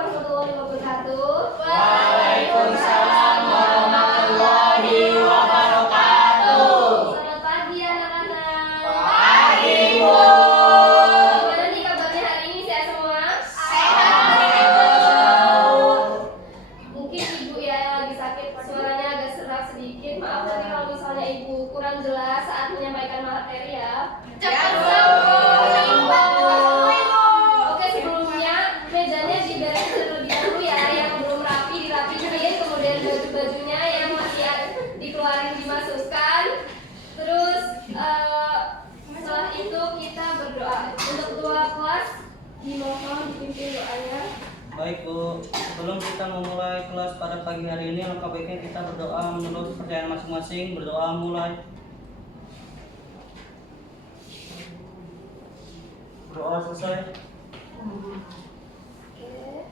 warahmatullahi wabarakatuh. Waalaikumsalam warahmatullahi wabarakatuh. Selamat pagi anak-anak. Pagi, Bu. Gimana nih kabarnya hari ini, sehat semua? Mungkin ibu ya yang lagi sakit, suaranya agak serak sedikit. Maaf nanti kalau misalnya ibu kurang jelas saat menyampaikan materi ya. Cepat sembuh. Oke, sebelumnya mejanya diberesin terlebih dahulu ya. Yang belum rapi dirapiin, kemudian baju-bajunya yang masih dikeluarin dimasukkan. Terus setelah itu kita berdoa. Untuk ketua kelas dimohon dipimpin doanya. Baik Bu, sebelum kita memulai kelas pada pagi hari ini, alangkah baiknya kita berdoa menurut kepercayaan masing-masing. Berdoa mulai. Berdoa selesai. Oke.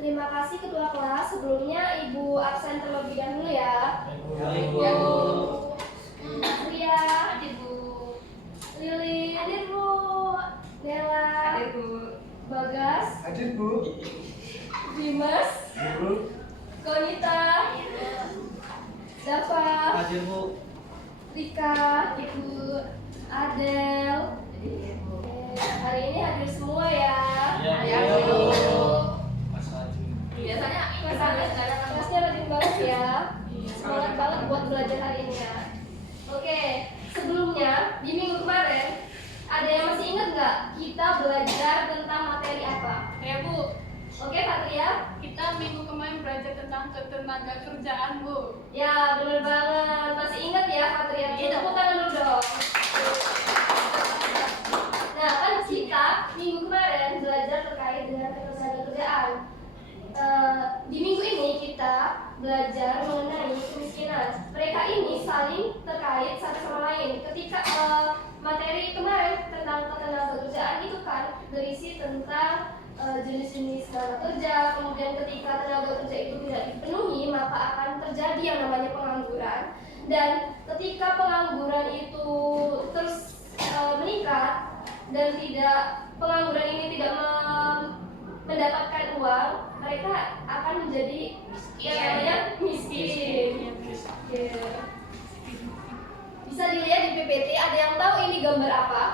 Terima kasih ketua kelas. Sebelumnya ibu absen terlebih dahulu ya. Baik Bu. Ya, Bu. Ria, Hadir, Bu. Lili, hadir Bu. Nela, Hadir, Bu. Bagas, Hadir Bu. Dimas, Bu. Konita, Dava, Hadir Bu. Rika, Ibu, Adel. Hari ini hadir semua ya. Iya, Bu. Mas Haji. Biasanya Kelasnya rajin banget ya. Semangat banget buat belajar hari ini ya. Oke, sebelumnya di minggu kemarin ada yang masih ingat nggak kita belajar tentang materi apa? Ya, Bu. Oke, Fatria. Kita minggu kemarin belajar tentang ketenaga kerjaan, Bu. Ya, bener banget. Masih ingat ya, Fatria? Iya, Tepuk tangan dulu dong. Nah, kan kita minggu kemarin belajar terkait dengan ketenaga kerjaan. Di minggu ini kita belajar mengenai kemiskinan. Mereka ini saling terkait satu sama lain. Ketika materi kemarin tentang ketenaga kerjaan itu kan berisi tentang jenis-jenis tenaga kerja. Kemudian ketika tenaga kerja itu tidak dipenuhi, maka akan terjadi yang namanya pengangguran. Dan ketika pengangguran itu terus meningkat dan pengangguran ini tidak mendapatkan uang, mereka akan menjadi yang namanya miskin. Yeah. Bisa dilihat di PPT. Ada yang tahu ini gambar apa?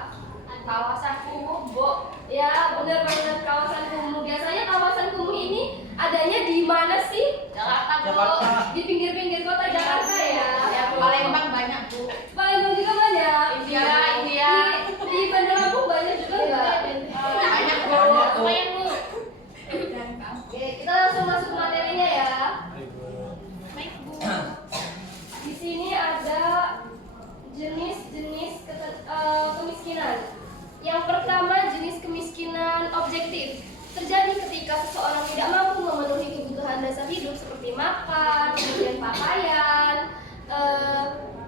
Kawasan kumuh, Bu. Ya, benar banget, kawasan kumuh. Biasanya kawasan kumuh ini adanya di mana sih? Jakarta, Bu. Jakarta. Di pinggir-pinggir kota Jakarta ya. Ya, Palembang banyak, Bu. Palembang juga banyak. India. Di Bandar Lampung banyak juga nggak? Banyak, Bu. Banyak, Bu. Lumayan, Bu. Oke, kita langsung masuk ke materinya ya. Baik, Bu. Di sini ada jenis-jenis kemiskinan. Yang pertama, jenis kemiskinan objektif. Terjadi ketika seseorang tidak mampu memenuhi kebutuhan dasar hidup seperti makan, kemudian pakaian,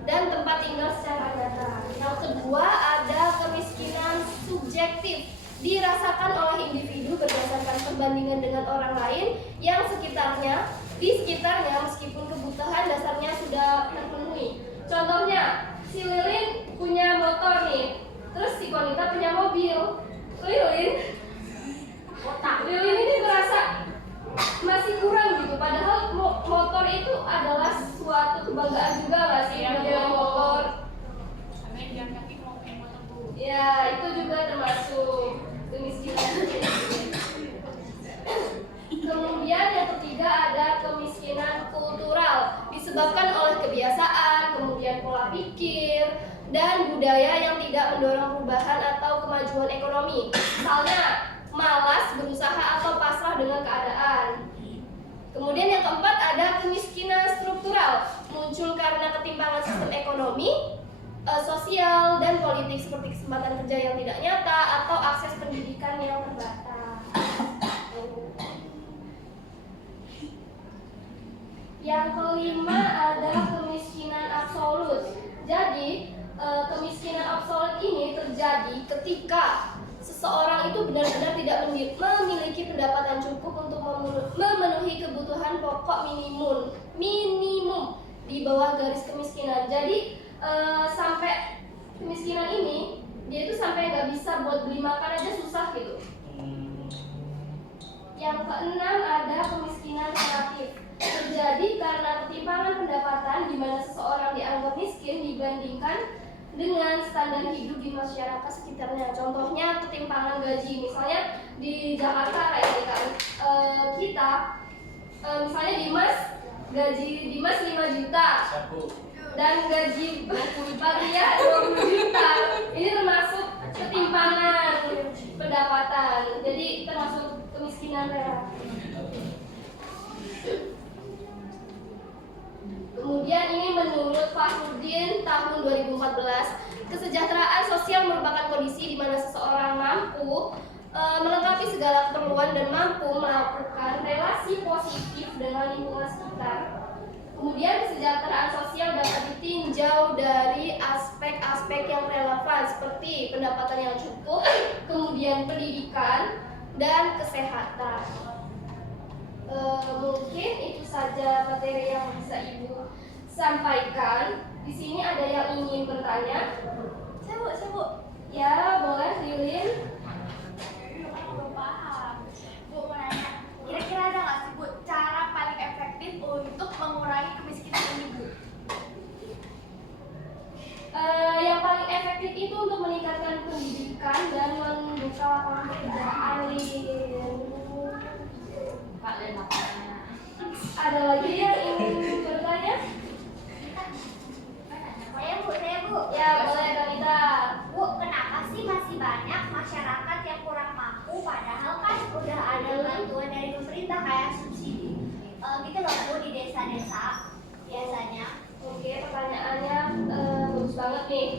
dan tempat tinggal secara nyata. Yang kedua, ada kemiskinan subjektif. Dirasakan oleh individu berdasarkan perbandingan dengan orang lain yang di sekitarnya meskipun kebutuhan dasarnya sudah terpenuhi. Contohnya, si Lilin punya motor nih, terus si Konita punya mobil. Lilin ini merasa masih kurang gitu, padahal motor itu adalah suatu kebanggaan juga nggak sih, mobil motor. Karena yang jalan kaki mau main motor, Bu. Ya, itu juga termasuk kemiskinan. Kemudian yang ketiga ada kemiskinan kultural, disebabkan oleh kebiasaan, kemudian pola pikir, dan budaya yang tidak mendorong perubahan atau kemajuan ekonomi. Misalnya, malas berusaha atau pasrah dengan keadaan. Kemudian yang keempat ada kemiskinan struktural, muncul karena ketimpangan sistem ekonomi, sosial, dan politik seperti kesempatan kerja yang tidak nyata atau akses pendidikan yang terbatas. Yang kelima ada kemiskinan absolut. Jadi kemiskinan absolut ini terjadi ketika seseorang itu benar-benar tidak memiliki pendapatan cukup untuk memenuhi kebutuhan pokok minimum di bawah garis kemiskinan. Jadi sampai kemiskinan ini dia itu sampai nggak bisa buat beli makan aja susah gitu. Yang keenam ada kemiskinan relatif. Terjadi karena ketimpangan pendapatan di mana seseorang dianggap miskin dibandingkan dengan standar hidup di masyarakat sekitarnya. Contohnya ketimpangan gaji, misalnya di Jakarta kayak ini kan, kita misalnya gaji Dimas 5 juta dan gaji Fatia 20 juta. Ini termasuk ketimpangan pendapatan, jadi termasuk kemiskinan relatif. Kemudian ini menurut Fakhrudin tahun 2014, kesejahteraan sosial merupakan kondisi di mana seseorang mampu melengkapi segala keperluan dan mampu melakukan relasi positif dengan lingkungan sekitar. Kemudian kesejahteraan sosial dapat ditinjau dari aspek-aspek yang relevan seperti pendapatan yang cukup, kemudian pendidikan dan kesehatan. Mungkin itu saja materi yang bisa Ibu sampaikan. Di sini ada yang ingin bertanya? Saya Bu. Ya, boleh Lilin. Belum paham. Bu mau nanya, kira-kira ada nggak sih Bu cara paling efektif untuk mengurangi kemiskinan ini Bu? Yang paling efektif itu untuk meningkatkan pendidikan dan membuka lapangan pekerjaan. Ada lagi yang ingin bertanya? Saya Bu. Ya, boleh Kanita. Bu, kenapa sih masih banyak masyarakat yang kurang mampu padahal kan udah ada bantuan dari pemerintah kayak subsidi gitu loh Bu di desa-desa biasanya. Oke, pertanyaannya bagus banget nih.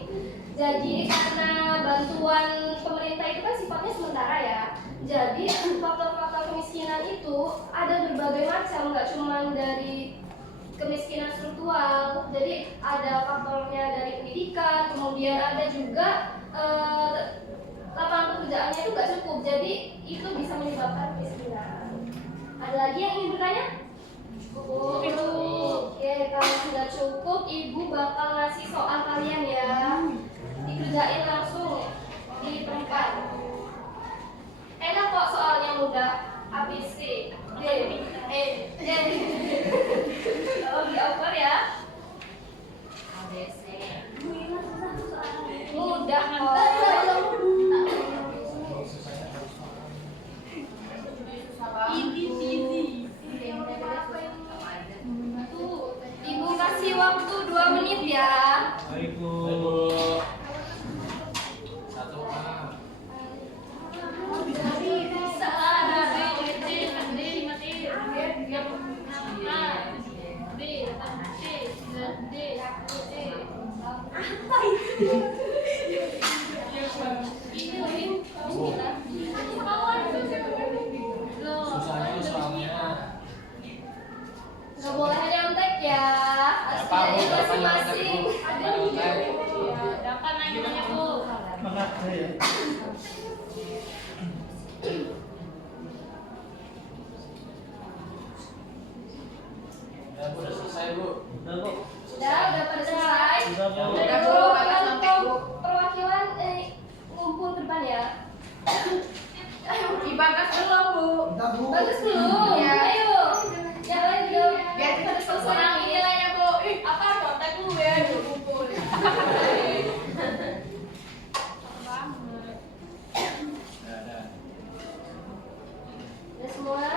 Jadi karena bantuan pemerintah itu kan sifatnya sementara ya. Jadi faktor-faktor kemiskinan itu ada berbagai macam, nggak cuma dari kemiskinan struktural. Jadi ada faktornya dari pendidikan, kemudian ada juga lapangan pekerjaannya itu nggak cukup. Jadi itu bisa menyebabkan kemiskinan. Ada lagi yang ingin bertanya? Oke, kalau sudah cukup, Ibu bakal ngasih soal kalian ya. Dikerjain langsung di tempat. Enak kok soalnya mudah. ABC, D, E, D. Kalau di over ya. ABC. Mudah kok. Tuh, Ibu kasih waktu 2 menit ya. Baik Bu. Satu A. Susahnya soalnya. Nggak boleh nyontek ya. Aslinya masing-masing. Dapat nanya Bu. Makasih ya. Ya, Bu, udah selesai Bu. Udah Bu. Udah pada selesai. Udah Bu. Untuk perwakilan ngumpul ke depan ya. Dibagas dulu Bu. Bagus belum? Iya. Ayo. Yang lain belum. Biar kita selesai nilainya Bu. Apa kontak lu ya kumpul. Ada. Udah semua?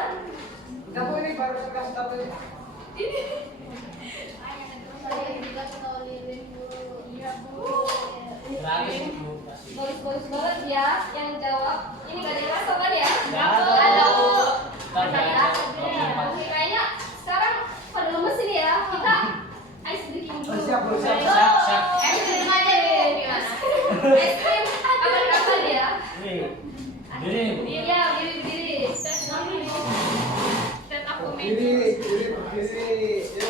Kamu ini baru kasih tahu ini. Saya juga tahu Lilin dulu. Iya Bu. Gratis Bu. Kasih. Bagus-bagus banget ya yang jawab. Ini gak ada yang masuk kan ya? Nggak ada. Ada Bu. Ntar nggak ada. Oke, kayaknya sekarang pada lemes ini ya. Kita ice breaking dulu. Siap, Bu, siap. Siap. Ice cream aja Bu. Ice cream kapan-kapan ya. Nih. Diri Bu. Iya, berdiri-berdiri. Tes aku Kiri, kiri, kiri.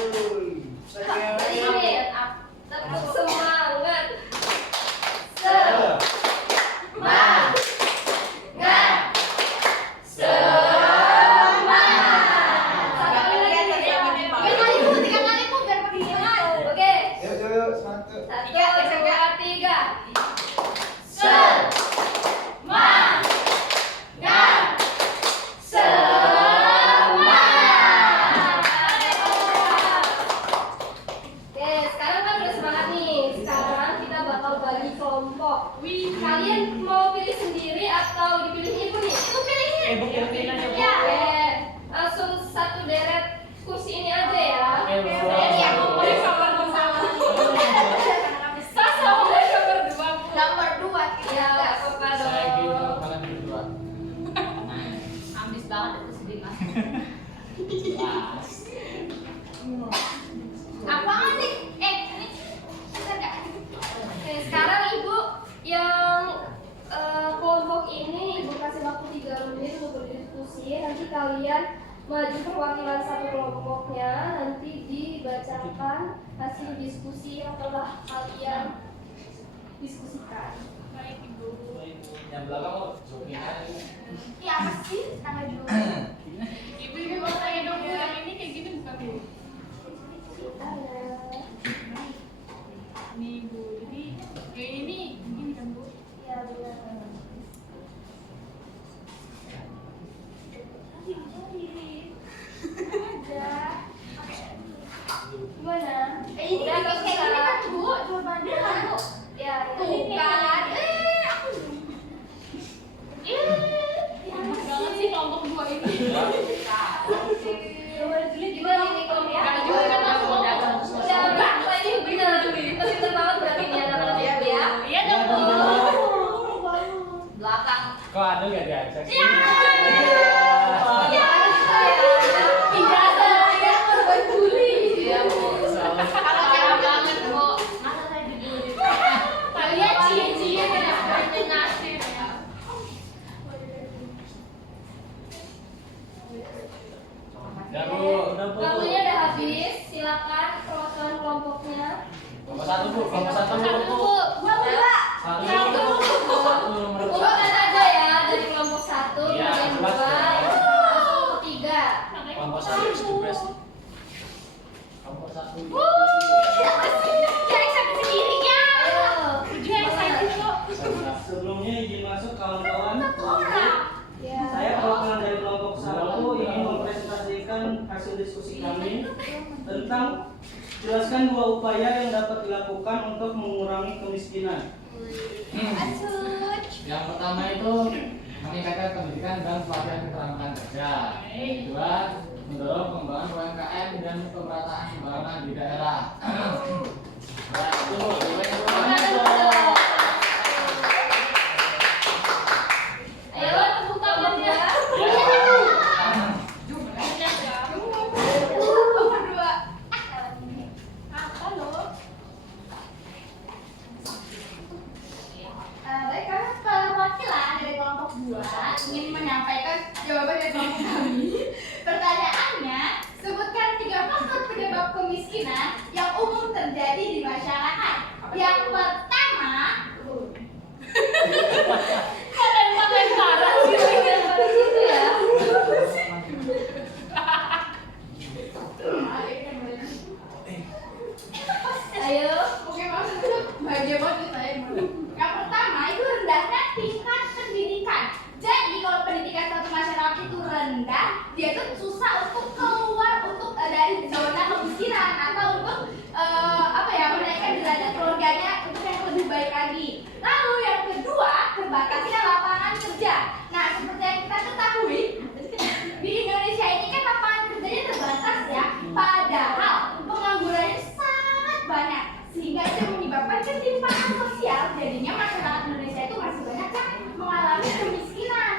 Ibu kira-kira ya, Bu. Ya, langsung satu deret kursi ini aja ya. Oke, Bu. Saya yang ngomongin nomor bersama. Sasa ngomongin nomor 2. Nomor 2 Ya, kita. apa Saya gitu, dong? kalian berdua. Ambis banget itu sedih mas. Jelas. Apaan nih? Ini bisa nggak? Oke, sekarang Ibu yang kelompok ini Ibu kasih waktu 3 menit untuk berdiskusi. Nanti kalian maju perwakilan satu kelompoknya, nanti dibacakan hasil diskusi yang telah kalian diskusikan. Baik ibu. Yang belakang mau jogging aja. Ini apa sih? Tanggal dulu. Ibu ini mau tanya dong Bu, yang ini kayak gini bukan Bu? Nih Bu, jadi yang ini kan Bu? Ya benar. Ada. Gimana? Ini Udah kayak bisa. gini kan Bu, jawabannya Bu. Ya, Tuh kan, aku enak banget sih kelompok 2 ini. Gimana ini kalau ya? Nggak juga kan langsung ngomong. Udah, Mbak, ini benar. Pinter banget berarti ini anak-anak ya. Iya dong Bu. Belakang. Kok ada nggak diajak? Iya. Ya, Tidak saya korban bully. Iya Bu. Salah. Kalau cara banget Bu. Masa saya dibully? Kalian cie-cie ya, kalian nasib ya. Ya, Bu. Udah, Bu. waktunya udah habis. Silakan perwakilan kelompoknya. Kelompok 1, Bu. Kelompok 1, Bu. Satu Bu. Satu. Satu. Satu nomor Urutan aja ya dari kelompok 1, Iya, kemudian jelas, 2, jelas. kelompok 3. Kelompok 1 is the best. Kelompok 1. Jangan sampai sendirinya. Ayo. Jangan sampai kok. Sebelumnya izin masuk kawan-kawan. Ya. Saya perwakilan dari kelompok 1 ingin mempresentasikan hasil diskusi kami tentang jelaskan 2 upaya yang dapat dilakukan untuk mengurangi kemiskinan. Yang pertama itu meningkatkan pendidikan dan pelatihan keterampilan kerja. Yang kedua, mendorong pengembangan UMKM dan pemerataan pembangunan di daerah. Ya, itu Ayo tepuk tangan ya. Nomor 2. Apa loh? Baik, kami perwakilan dari kelompok 2 ingin menyampaikan jawaban dari kelompok kami. Pertanyaannya, sebutkan 3 faktor penyebab kemiskinan yang umum terjadi di masyarakat. Yang pertama, kalian pakai parah sih. Gitu ya. Ayo. Oke, maksudnya bahagia banget saya. Yang pertama itu rendahnya tingkat pendidikan. Jadi kalau pendidikan satu masyarakat itu rendah, dia tuh susah untuk keluar dari zona kemiskinan atau untuk menaikkan derajat keluarganya untuk yang lebih baik lagi. Lalu yang kedua, terbatasnya lapangan kerja. Nah, seperti yang kita ketahui, di Indonesia ini kan lapangan kerjanya terbatas ya. Padahal penganggurannya sangat banyak, sehingga itu menyebabkan ketimpangan sosial. Jadinya masyarakat Indonesia itu masih banyak yang mengalami kemiskinan.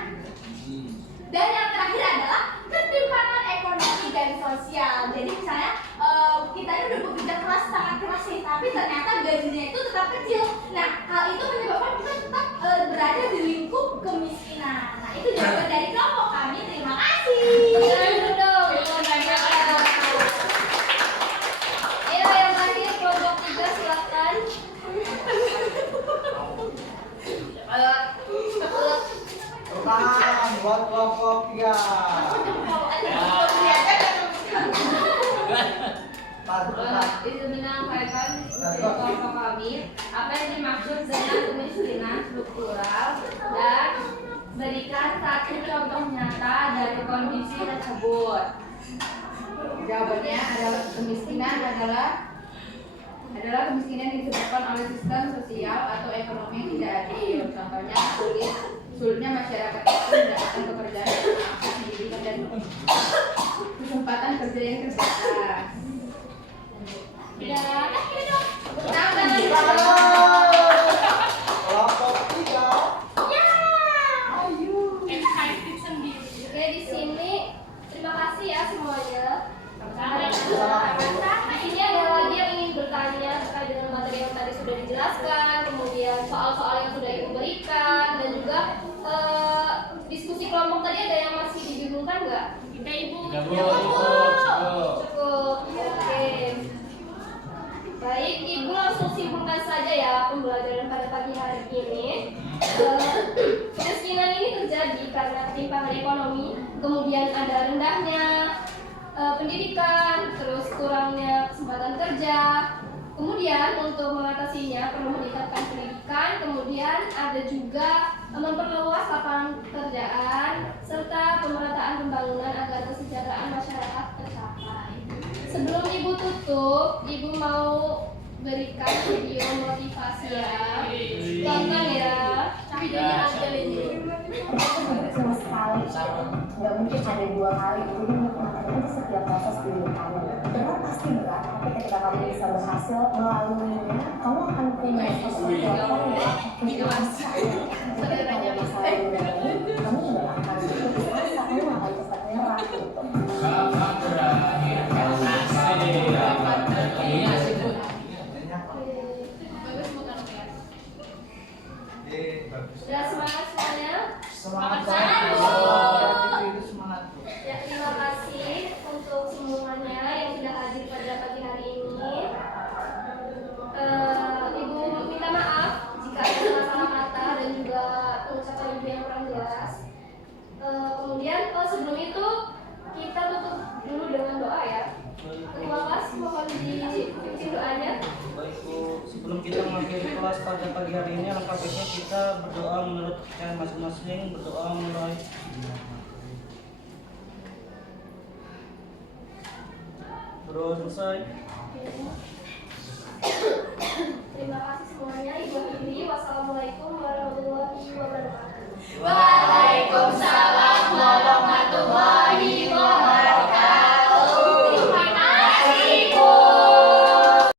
Dan yang terakhir adalah ketimpangan ekonomi dan sosial. Jadi misalnya kita ini udah bekerja keras, sangat keras nih, tapi ternyata gajinya itu tetap kecil. Nah, hal itu menyebabkan kita tetap berada di lingkup kemiskinan. Nah, itu jawaban dari kelompok kami. Terima kasih. Ayo dong. Ayo yang terakhir kelompok 3 silakan. Tangan buat kelompok 3. Itu menyampaikan dari kelompok kami apa yang dimaksud dengan kemiskinan struktural dan berikan satu contoh nyata dari kondisi tersebut. Jawabannya adalah kemiskinan adalah kemiskinan yang disebabkan oleh sistem sosial atau ekonomi yang tidak adil. Contohnya sulitnya masyarakat itu mendapatkan pekerjaan yang kerja yang keras. Udah, kita dong. Tangan. Kelompok 3. Ya. Excited sendiri. Oke, di sini terima kasih ya semuanya. Sama-sama. Di sini ada lagi yang ingin bertanya terkait dengan materi yang tadi sudah dijelaskan, kemudian soal-soal yang sudah ibu berikan, dan juga diskusi kelompok tadi ada yang masih dibingungkan nggak? Kita ibu. Cukup. Oke. Baik, ibu langsung simpulkan saja ya pembelajaran pada pagi hari ini. Kemiskinan ini terjadi karena ketimpangan ekonomi, kemudian ada rendahnya pendidikan, terus kurangnya kesempatan kerja. Kemudian untuk mengatasinya perlu meningkatkan pendidikan, kemudian ada juga memperluas lapangan pekerjaan serta pemerataan pembangunan agar kesejahteraan masyarakat tercapai. Sebelum ibu tutup, ibu mau berikan video motivasi ya. Tonton ya. Videonya Angel ini. Sama sekali nggak mungkin ada 2 kali, jadi nikmatin aja setiap proses di hidup kamu. Berat pasti berat, tapi ketika kamu bisa berhasil melaluinya, kamu akan punya sesuatu yang bisa. Ketika kamu bisa lalui, kamu nggak akan putus asa, kamu nggak akan cepat nyerah gitu. Sudah semangat semuanya? Semangat semangat. Ya, terima kasih untuk semuanya yang sudah hadir pada pagi hari ini. Ibu minta maaf jika ada salah-salah kata dan juga pengucapan ibu yang kurang jelas. Kemudian sebelum itu kita tutup dulu dengan doa ya. Ketua kelas mohon dipimpin doanya. Baik Bu, sebelum kita mengakhiri kelas pada pagi hari ini, alangkah baiknya kita berdoa menurut kepercayaan masing-masing. Berdoa mulai. Berdoa selesai. Terima kasih semuanya. Ibu akhiri. Wassalamualaikum warahmatullahi wabarakatuh. Wah.